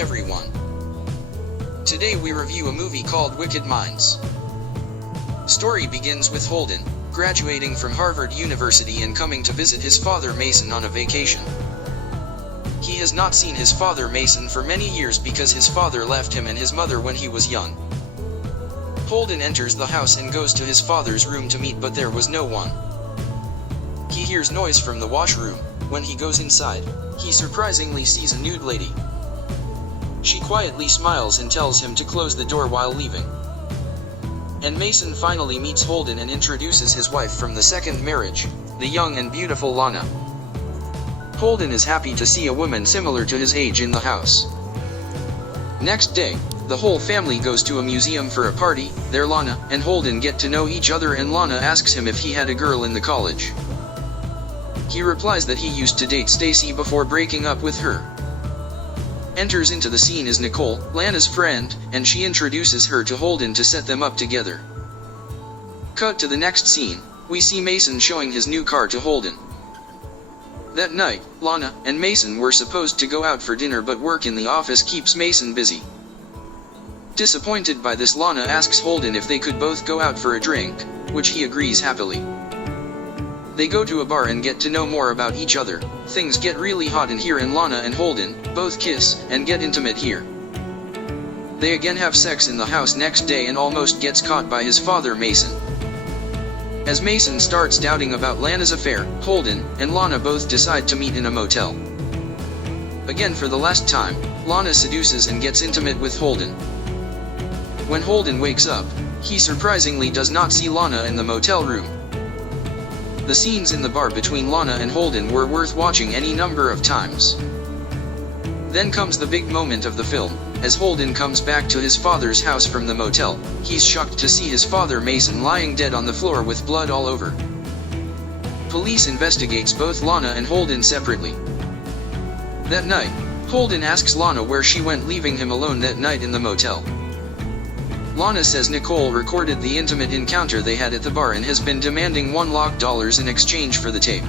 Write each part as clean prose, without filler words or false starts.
everyone. Today we review a movie called Wicked Minds. Story begins with Holden graduating from Harvard University and coming to visit his father Mason on a vacation. He has not seen his father Mason for many years because his father left him and his mother when he was young. Holden enters the house and goes to his father's room to meet, but there was no one. He hears noise from the washroom. When he goes inside, he surprisingly sees a nude lady. She quietly smiles and tells him to close the door while leaving. And Mason finally meets Holden and introduces his wife from the second marriage, the young and beautiful Lana. Holden is happy to see a woman similar to his age in the house. Next day, the whole family goes to a museum for a party. There Lana and Holden get to know each other and Lana asks him if he had a girl in the college. He replies that he used to date Stacy before breaking up with her. Enters into the scene is Nicole, Lana's friend, and she introduces her to Holden to set them up together. Cut to the next scene, we see Mason showing his new car to Holden. That night, Lana and Mason were supposed to go out for dinner, but work in the office keeps Mason busy. Disappointed by this, Lana asks Holden if they could both go out for a drink, which he agrees happily. They go to a bar and get to know more about each other. Things get really hot in here and Lana and Holden both kiss and get intimate here. They again have sex in the house next day and almost gets caught by his father Mason. As Mason starts doubting about Lana's affair, Holden and Lana both decide to meet in a motel. Again for the last time, Lana seduces and gets intimate with Holden. When Holden wakes up, he surprisingly does not see Lana in the motel room. The scenes in the bar between Lana and Holden were worth watching any number of times. Then comes the big moment of the film. As Holden comes back to his father's house from the motel, he's shocked to see his father Mason lying dead on the floor with blood all over. Police investigates both Lana and Holden separately. That night, Holden asks Lana where she went, leaving him alone that night in the motel. Lana says Nicole recorded the intimate encounter they had at the bar and has been demanding $1 lakh in exchange for the tape.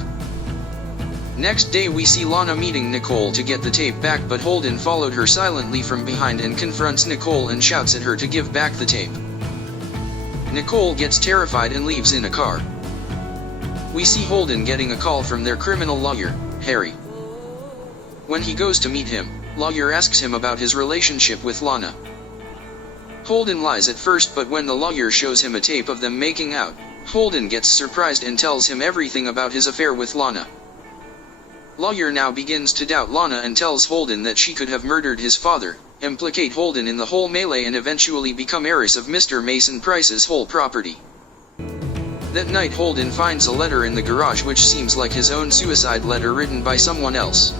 Next day we see Lana meeting Nicole to get the tape back, but Holden followed her silently from behind and confronts Nicole and shouts at her to give back the tape. Nicole gets terrified and leaves in a car. We see Holden getting a call from their criminal lawyer, Harry. When he goes to meet him, lawyer asks him about his relationship with Lana. Holden lies at first, but when the lawyer shows him a tape of them making out, Holden gets surprised and tells him everything about his affair with Lana. Lawyer now begins to doubt Lana and tells Holden that she could have murdered his father, implicate Holden in the whole melee and eventually become heiress of Mr. Mason Price's whole property. That night Holden finds a letter in the garage which seems like his own suicide letter written by someone else.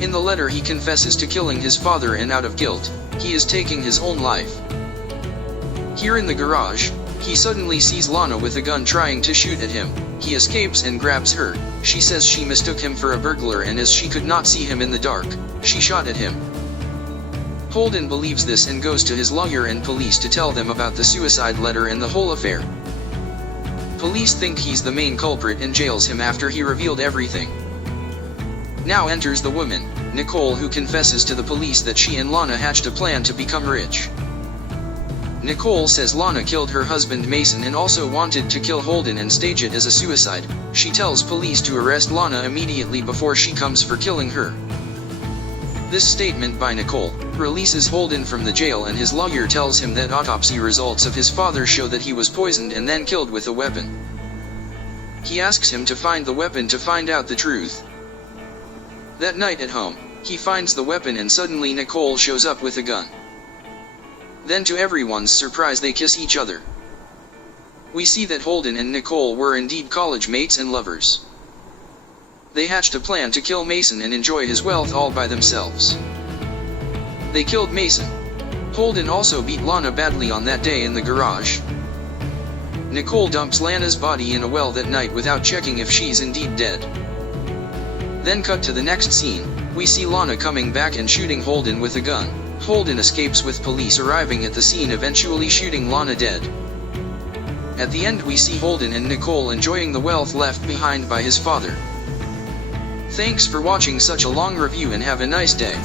In the letter he confesses to killing his father and out of guilt, he is taking his own life. Here in the garage, he suddenly sees Lana with a gun trying to shoot at him. He escapes and grabs her. She says she mistook him for a burglar and as she could not see him in the dark, she shot at him. Holden believes this and goes to his lawyer and police to tell them about the suicide letter and the whole affair. Police think he's the main culprit and jails him after he revealed everything. Now enters the woman, Nicole, who confesses to the police that she and Lana hatched a plan to become rich. Nicole says Lana killed her husband Mason and also wanted to kill Holden and stage it as a suicide. She tells police to arrest Lana immediately before she comes for killing her. This statement by Nicole releases Holden from the jail, and his lawyer tells him that autopsy results of his father show that he was poisoned and then killed with a weapon. He asks him to find the weapon to find out the truth. That night at home, he finds the weapon and suddenly Nicole shows up with a gun. Then to everyone's surprise they kiss each other. We see that Holden and Nicole were indeed college mates and lovers. They hatched a plan to kill Mason and enjoy his wealth all by themselves. They killed Mason. Holden also beat Lana badly on that day in the garage. Nicole dumps Lana's body in a well that night without checking if she's indeed dead. Then cut to the next scene, we see Lana coming back and shooting Holden with a gun. Holden escapes with police arriving at the scene, eventually shooting Lana dead. At the end we see Holden and Nicole enjoying the wealth left behind by his father. Thanks for watching such a long review and have a nice day.